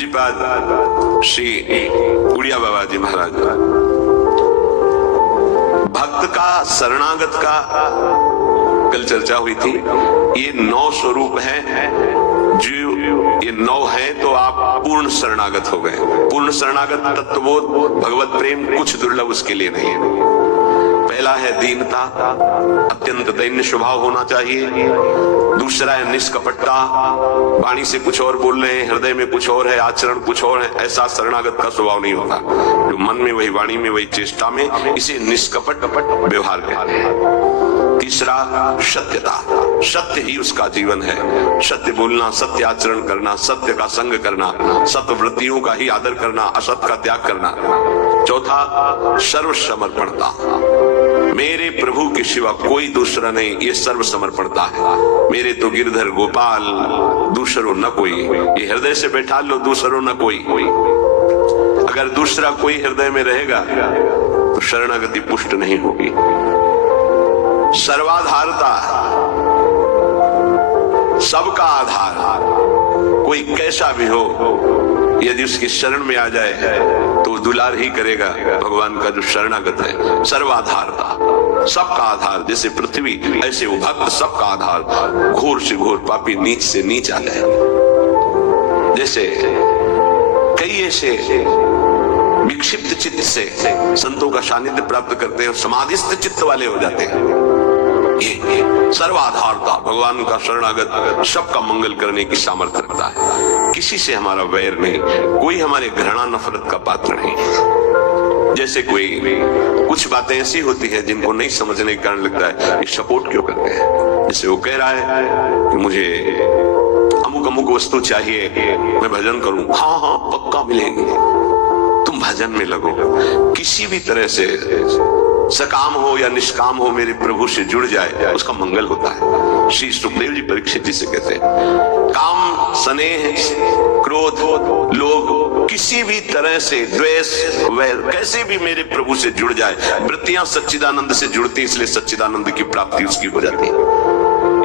श्री उड़िया बाबा जी महाराज, भक्त का शरणागत का कल चर्चा हुई थी। ये 9 स्वरूप है, जो ये 9 है तो आप पूर्ण शरणागत हो गए। पूर्ण शरणागत तत्वबोध भगवत प्रेम कुछ दुर्लभ उसके लिए नहीं है। पहला है दीनता, अत्यंत दैन्य स्वभाव होना चाहिए। दूसरा है निष्कपटता, वाणी से कुछ और बोल रहे हैं, हृदय में कुछ और है, आचरण कुछ और है, ऐसा शरणागत का स्वभाव नहीं होता। जो मन में वही, वाणी में वही, चेष्टा में, इसे निष्कपट व्यवहार कहते हैं। तीसरा सत्यता, सत्य ही उसका जीवन है। सत्य बोलना, सत्य आचरण करना, सत्य का संग करना, सत्य वृत्तियों का ही आदर करना, असत्य का त्याग करना। चौथा सर्व समर्पणता, मेरे प्रभु के सिवा कोई दूसरा नहीं, ये सर्व समर्पणता है। मेरे तो गिरधर गोपाल, दूसरो न कोई। ये हृदय से बैठा लो, दूसरो न कोई। अगर दूसरा कोई हृदय में रहेगा तो शरणागति पुष्ट नहीं होगी। सर्वाधारता, सबका आधार, कोई कैसा भी हो, यदि उसकी शरण में आ जाए तो दुलार ही करेगा भगवान का जो शरणागत है। सर्वाधारता, सबका आधार, जैसे पृथ्वी ऐसे वो भक्त सबका आधार। घोर से घोर पापी नीच से नीच आ जाए। जैसे कई ऐसे विक्षिप्त चित्त से संतों का सानिध्य प्राप्त करते हैं, समाधिस्थ चित्त वाले हो जाते हैं। ये सर्वाधारता, भगवान का शरणागत सबका मंगल करने की सामर्थ्य रखता है। किसी से हमारा वैर नहीं, कोई हमारे घृणा नफरत का पात्र नहीं। जैसे कोई कुछ बातें ऐसी होती हैं जिनको नहीं समझने के कारण लगता है ये सपोर्ट क्यों करते हैं। जैसे वो कह रहा है कि मुझे अमुक अमुक वस्तु चाहिए, मैं भजन करूं। हाँ हाँ पक्का मिलेगी, तुम भजन में लगो। किसी भी तरह से सकाम हो या निष्काम हो, मेरे प्रभु से जुड़ जाए, उसका मंगल होता है। श्री सुखदेव जी परीक्षित जी से कहते हैं, काम, स्नेह, क्रोध, लोभ, किसी भी तरह से द्वेष, वैर, कैसे भी मेरे प्रभु से जुड़ जाए। वृत्तियां सच्चिदानंद से जुड़ती, इसलिए सच्चिदानंद की प्राप्ति उसकी हो जाती है।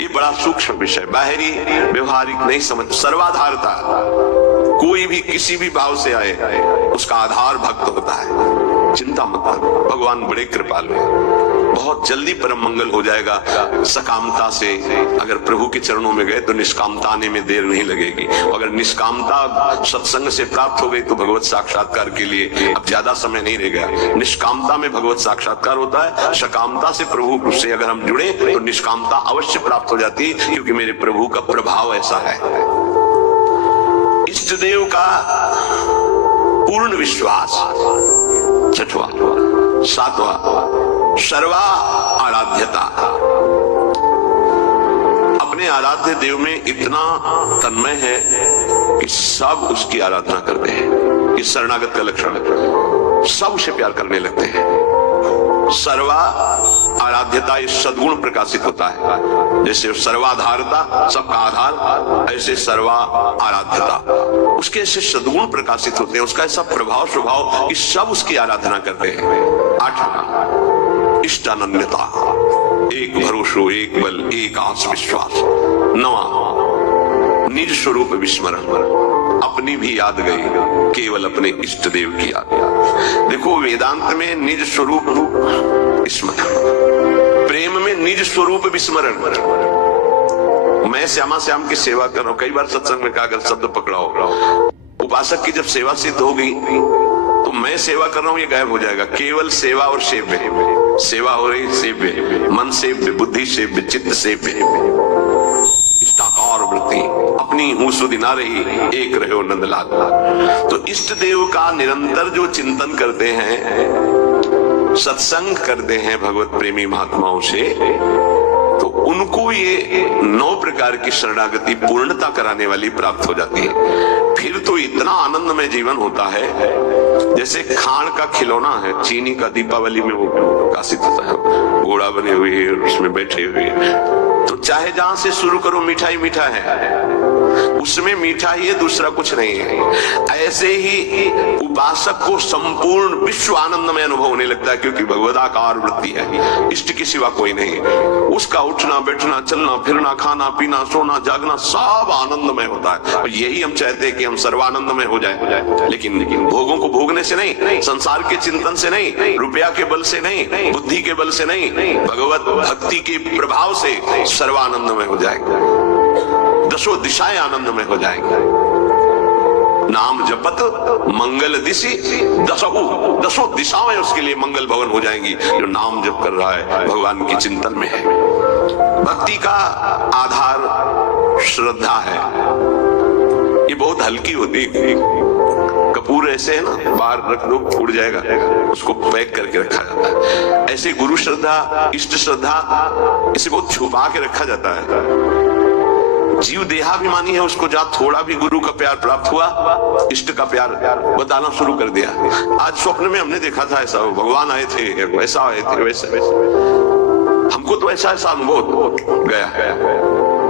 ये बड़ा सूक्ष्म विषय, बाहरी व्यवहारिक नहीं समझ। सर्वाधारता, कोई भी किसी भी भाव से आए उसका आधार भक्त होता है। चिंता मत करो, भगवान बड़े कृपालु हैं, बहुत जल्दी परम मंगल हो जाएगा। सकामता से अगर प्रभु के चरणों में गए तो निष्कामता आने में देर नहीं लगेगी। अगर निष्कामता सत्संग से प्राप्त हो गई तो भगवत साक्षात्कार के लिए अब ज्यादा समय नहीं रह गया। निष्कामता में भगवत साक्षात्कार होता है, सकामता से प्रभु से अगर हम जुड़े तो निष्कामता अवश्य प्राप्त हो जाती है, क्योंकि मेरे प्रभु का प्रभाव ऐसा है। इष्ट देव का पूर्ण विश्वास। छठवां, सातवां, सर्वा आराध्यता, अपने आराध्य देव में इतना तन्मय है कि सब उसकी आराधना करते हैं। इस शरणागत का लक्षण है, सब उसे प्यार करने लगते हैं। सर्वा आराध्यता, इस सद्गुण प्रकाशित होता है। जैसे सर्वाधारता, सबका आधार, ऐसे सर्वा आराध्यता, उसके ऐसे सद्गुण प्रकाशित होते हैं। उसका ऐसा प्रभाव स्वभाव कि सब उसकी आराधना करते हैं। आठवां, इष्टानन्यता, एक भरोसो, एक बल, एक आस विश्वास। नवा, निज स्वरूप विस्मरण, अपनी भी याद गई, केवल अपने इष्ट देव की याद। देखो वेदांत में निज स्वरूप स्मरण, प्रेम में निज स्वरूप विस्मरण। मैं श्यामा श्याम की सेवा कर रहा हूं, कई बार सत्संग में कहा अगर शब्द पकड़ाओ, उपासक की जब सेवा सिद्ध हो गई तो मैं सेवा कर रहा हूं ये गायब हो जाएगा। केवल सेवा और सेव्य, सेवा हो रही सेव्य, मन सेव्य, बुद्धि सेव्य, चित्त सेव्य, इष्टाकार वृत्ति, अपनी हूं सुधि ना रही, एक रहो नंदलाल। तो इष्ट देव का निरंतर जो चिंतन करते हैं, सत्संग करते हैं भगवत प्रेमी महात्माओं से, तो उनको ये 9 प्रकार की शरणागति पूर्णता कराने वाली प्राप्त हो जाती है। फिर तो इतना आनंदमय जीवन होता है, जैसे खाण का खिलौना है, चीनी का दीपावली में वो प्रकाशित होता है, घोड़ा बने हुए और उसमें बैठे हुए, तो चाहे जहां से शुरू करो मिठाई मीठा है, उसमें मीठा ही है, दूसरा कुछ नहीं है। ऐसे ही उपासक को संपूर्ण विश्व आनंद में अनुभव होने लगता है, क्योंकि भगवदाकार वृत्ति है, इष्ट के सिवा कोई नहीं। उसका उठना बैठना चलना फिरना खाना पीना सोना जागना सब आनंदमय होता है। और यही हम चाहते हैं कि हम सर्वानंदमय हो जाए, लेकिन भोगों को भोगने से नहीं, संसार के चिंतन से नहीं, रुपया के बल से नहीं, बुद्धि के बल से नहीं, भगवत भक्ति के प्रभाव से सर्वानंदमय हो जाएगा, दसों दिशाएं आनंदमय हो जाएंगे। नाम जपत मंगल दिशि दसों दिशाएं उसके लिए मंगल भवन हो जाएंगी, जो नाम जप कर रहा है, भगवान के चिंतन में है। भक्ति का आधार श्रद्धा है। ये बहुत हल्की होती है। कपूर ऐसे है ना, बाहर रख दो उड़ जाएगा, उसको पैक करके रखा जाता है। ऐसे गुरु श्रद्धा, इष्ट श्रद्धा, इसे बहुत छुपा के रखा जाता है। जीव देहाभिमानी है, उसको जहां थोड़ा भी गुरु का प्यार प्राप्त हुआ, इष्ट का प्यार बताना शुरू कर दिया। आज स्वप्न में हमने देखा था ऐसा, भगवान आए थे, वैसा आए थे, वैसा हमको तो ऐसा अनुभव गया,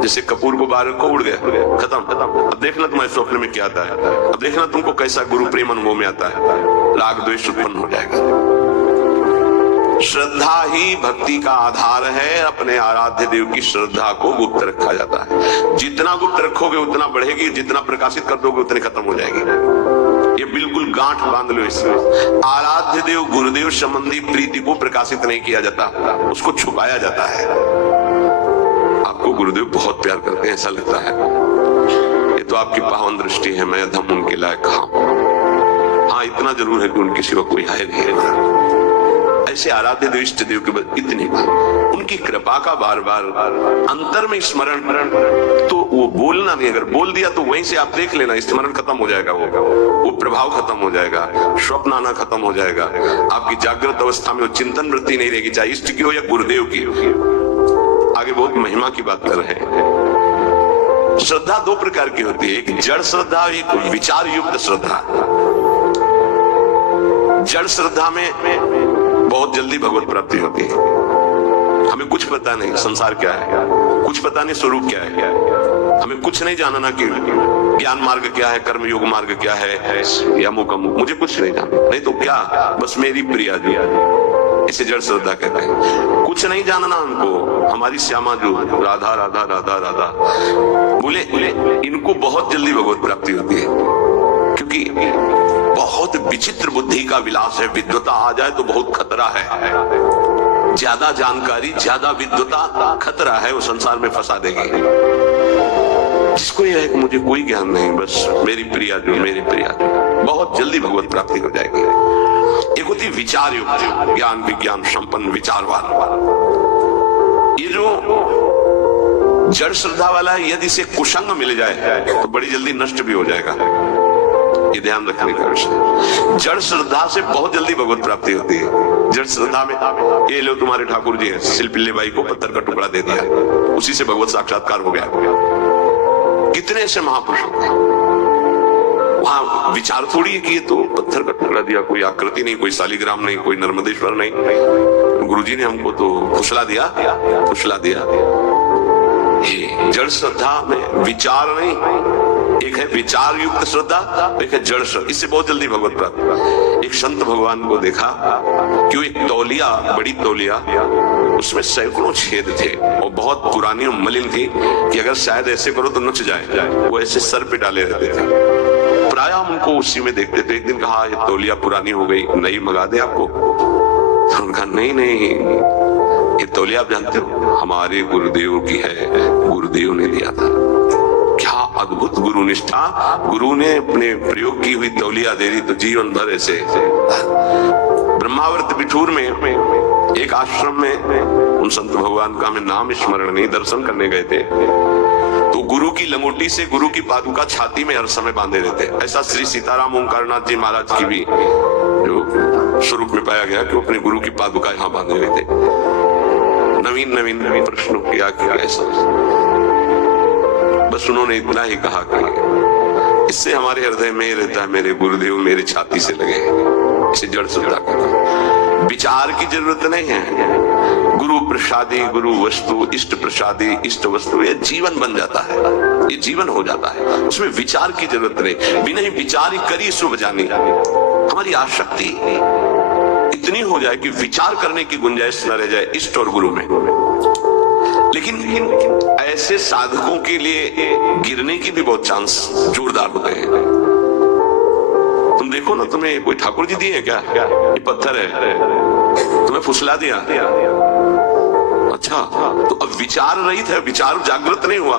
जैसे कपूर को बाहर को उड़ गया, खत्म। अब देखना तुम्हारे स्वप्न में क्या आता है, अब देखना तुमको कैसा गुरु प्रेम अनुभव में आता है, राग द्वेष उत्पन्न हो जाएगा। श्रद्धा ही भक्ति का आधार है। अपने आराध्य देव की श्रद्धा को गुप्त रखा जाता है। जितना गुप्त रखोगे उतना बढ़ेगी, जितना प्रकाशित कर दोगे उतनी खत्म हो जाएगी। ये बिल्कुल गांठ बांध लो इसमें। आराध्य देव गुरुदेव संबंधी प्रीति को प्रकाशित नहीं किया जाता, उसको छुपाया जाता है। आपको गुरुदेव बहुत प्यार करते हैं ऐसा लगता है, ये तो आपकी पावन दृष्टि है, मैं अधम उनके लायक हाँ, इतना जरूर है कि उनके सिवा कोई है नहीं। ऐसे आराध्य देव इष्ट देव के बाद इतनी बार उनकी कृपा का बार बार अंतर में स्मरण, तो वो बोलना नहीं, अगर बोल दिया तो वहीं से आप देख लेना, स्मरण खत्म हो जाएगा, वो प्रभाव खत्म हो जाएगा, स्वप्न आना खत्म हो जाएगा। आपकी जागृत अवस्था में वो चिंतन वृत्ति नहीं रहेगी, चाहे इष्ट की हो या गुरुदेव की हो। आगे बहुत महिमा की बात कर रहे हैं। श्रद्धा दो प्रकार की होती है, एक जड़ श्रद्धा, एक विचार युक्त श्रद्धा। जड़ श्रद्धा में बहुत जल्दी भगवत प्राप्ति होती है। हमें कुछ पता नहीं संसार क्या है, कुछ पता नहीं स्वरूप क्या है, हमें कुछ नहीं जानना कि ज्ञान मार्ग क्या है, कर्म योग मार्ग क्या है, या मुकम, मुझे कुछ नहीं जानना, नहीं तो क्या, बस मेरी प्रिया जी, इसे जड़ श्रद्धा कहते हैं। कुछ नहीं जानना हमको, हमारी श्यामा जो राधा राधा राधा राधा बोले, इनको बहुत जल्दी भगवत प्राप्ति होती है, क्योंकि बहुत विचित्र बुद्धि का विलास है। विद्वता आ जाए तो बहुत खतरा है, ज्यादा जानकारी ज्यादा विद्वता खतरा है, वो संसार में फंसा देगी। जिसको यह है कि मुझे कोई ज्ञान नहीं, बस मेरी प्रिया जो, मेरी प्रिया जो, बहुत जल्दी भगवत प्राप्ति हो जाएगी। एक होती विचार युक्त, ज्ञान विज्ञान संपन्न विचारवान। ये जो जड़ श्रद्धा वाला है, यदि इसे कुसंग मिल जाए तो बड़ी जल्दी नष्ट भी हो जाएगा। ये ध्यान रखने का विषय। जड़ श्रद्धा से बहुत जल्दी भगवत प्राप्ति होती है। जड़ श्रद्धा में ये लो तुम्हारे ठाकुर जी हैं, शिल्पिल्ले बाई को पत्थर का टुकड़ा दे दिया, उसी से भगवत साक्षात्कार हो गया। कितने ऐसे महापुरुष होते हैं, वहां विचार थोड़ी है कि ये तो पत्थर का टुकड़ा दिया, कोई आकृति नहीं, कोई शालिग्राम नहीं, कोई नर्मदेश्वर नहीं, गुरुजी ने हमको तो फुसला दिया। ये जड़ श्रद्धा में विचार नहीं, एक है विचार युक्त श्रद्धा, एक है जड़ श्रद्धा, इससे बहुत जल्दी भगवत प्राप्ति। एक संत भगवान को देखा कि वो एक तौलिया, बड़ी तौलिया, उसमें सैकड़ों छेद थे और बहुत पुरानी और मलिन थी कि अगर शायद ऐसे करो तो नच जाए, वो ऐसे सर पे डाले रहते थे। प्राय हम उनको उसी में देखते थे। एक दिन कहा ये तौलिया पुरानी हो गई, नई मंगा दे आपको। तो उनका नहीं, ये तौलिया आप जानते हो हमारे गुरुदेव की है, गुरुदेव ने दिया था। क्या अद्भुत गुरु निष्ठा, गुरु ने अपने प्रयोग की हुई तौलिया दे दी तो जीवन भर ऐसे। ब्रह्मावर्त बिठूर में एक आश्रम में उन संत भगवान का हमें नाम स्मरण नहीं, दर्शन करने गए थे, तो गुरु की लंगोटी से गुरु की पादुका छाती में हर समय बांधे रहते। ऐसा श्री सीताराम ओंकारनाथ जी महाराज की भी जो स्वरूप में पाया गया कि वो अपने गुरु की पादुका यहाँ बांधे रहते। नवीन प्रश्नों किया ऐसा, बस उन्होंने इतना ही कहा कि इससे हमारे हृदय में रहता है, मेरे गुरुदेव मेरे छाती से लगे, इसे जड़ श्रद्धा कहते। विचार की जरूरत नहीं है, गुरु प्रसादी गुरु वस्तु, इष्ट प्रसादी इष्ट वस्तु, ये जीवन बन जाता है। ये जीवन हो जाता है, उसमें विचार की जरूरत नहीं। बिना ही विचार ही करी शुभ जानी। हमारी आसक्ति इतनी हो जाए कि विचार करने की गुंजाइश न रह जाए इष्ट और गुरु में। लेकिन ऐसे साधकों के लिए गिरने की भी बहुत चांस जोरदार होते हैं। तुम देखो ना, तुम्हें कोई ठाकुर जी दिए क्या? ये पत्थर है, तुम्हें फुसला दिया, अच्छा तो अब विचार रहित है, विचार जागृत नहीं हुआ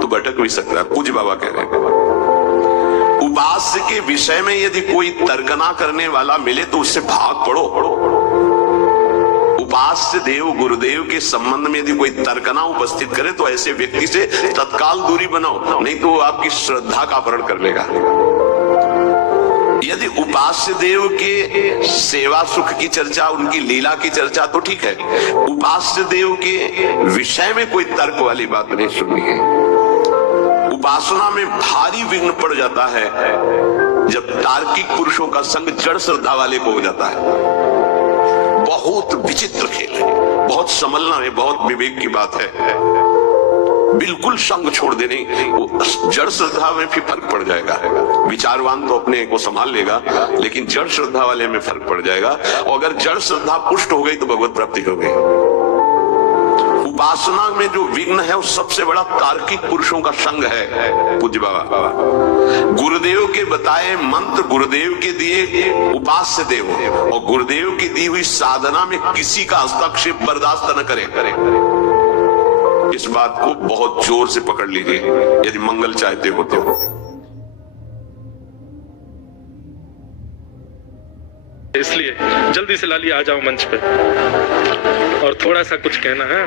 तो भटक भी सकता है। पूज्य बाबा कह रहे हैं, उपास्य के विषय में यदि कोई तर्कना करने वाला मिले तो उससे भाग पड़ो। उपास्य देव गुरुदेव के संबंध में यदि कोई तर्कना उपस्थित करे तो ऐसे व्यक्ति से तत्काल दूरी बनाओ, नहीं तो वो आपकी श्रद्धा का अपहरण कर लेगा। यदि उपास्य देव के सेवा सुख की चर्चा, उनकी लीला की चर्चा तो ठीक है, उपास्य देव के विषय में कोई तर्क वाली बात नहीं सुननी है। उपासना में भारी विघ्न पड़ जाता है जब तार्किक पुरुषों का संग जड़ श्रद्धा वाले को हो जाता है। बहुत विचित्र खेल है, बहुत संभलना है, बहुत विवेक की बात है। बिल्कुल संग छोड़ देने, वो जड़ श्रद्धा में भी फर्क पड़ जाएगा। विचारवान तो अपने को संभाल लेगा, लेकिन जड़ श्रद्धा वाले में फर्क पड़ जाएगा। और अगर जड़ श्रद्धा पुष्ट हो गई तो भगवत प्राप्ति हो गई। उपासना में जो विघ्न है वो सबसे बड़ा तार्किक पुरुषों का संग है। पूज्य बाबा गुरुदेव के बताए मंत्र, गुरुदेव के दिए उपास्य देव और गुरुदेव की दी हुई साधना में किसी का हस्तक्षेप बर्दाश्त न करे। इस बात को बहुत जोर से पकड़ लीजिए यदि मंगल चाहते हो तो। इसलिए जल्दी से लाली आ जाओ मंच पे और थोड़ा सा कुछ कहना है।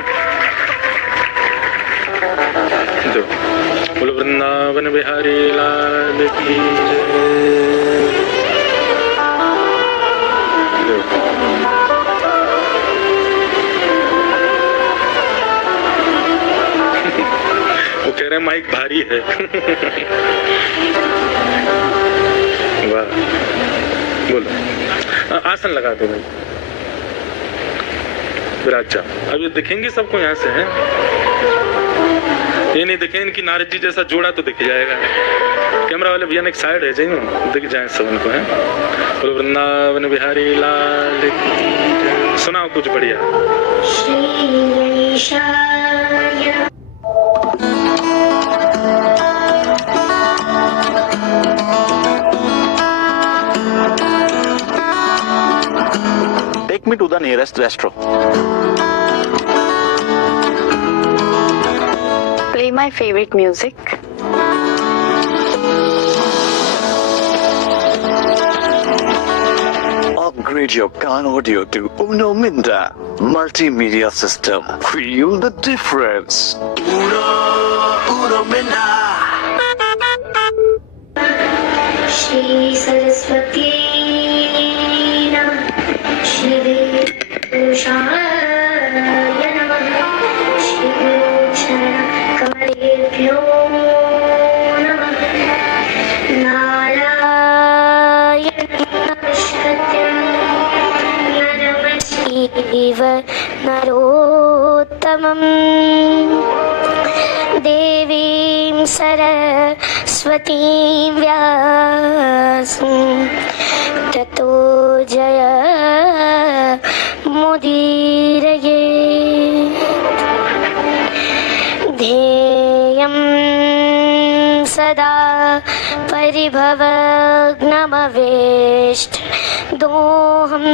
दो बोलो वृंदावन बिहारी लाल की जय। वो कह रहे हैं माइक भारी है। वाह, बोलो आसन लगा दो भाई, विराज जा। अब ये दिखेंगे सबको यहाँ से हैं, ये नहीं दिखे इनकी नारद जी जैसा जोड़ा तो दिख जाएगा। कैमरा वाले भैया ने एक साइड है, जाइए दिख जाए सब उनको है। बोलो वृंदावन बिहारी लाल की। सुनाओ कुछ बढ़िया। Take me to the nearest restaurant. Play my favorite music. Upgrade your car audio to Uno Minda multimedia system. Feel the difference. Uno Minda. Shri Saraswati Shaya Namah Shri Chana Kamalebhyo Namah Narayana Namaskritya Naramasiva Narottamam Devim Saraswatim Vyasam Tato Jaya मुदीरये ध्येयं सदा परिभवग्नमवेष्ट दोहम्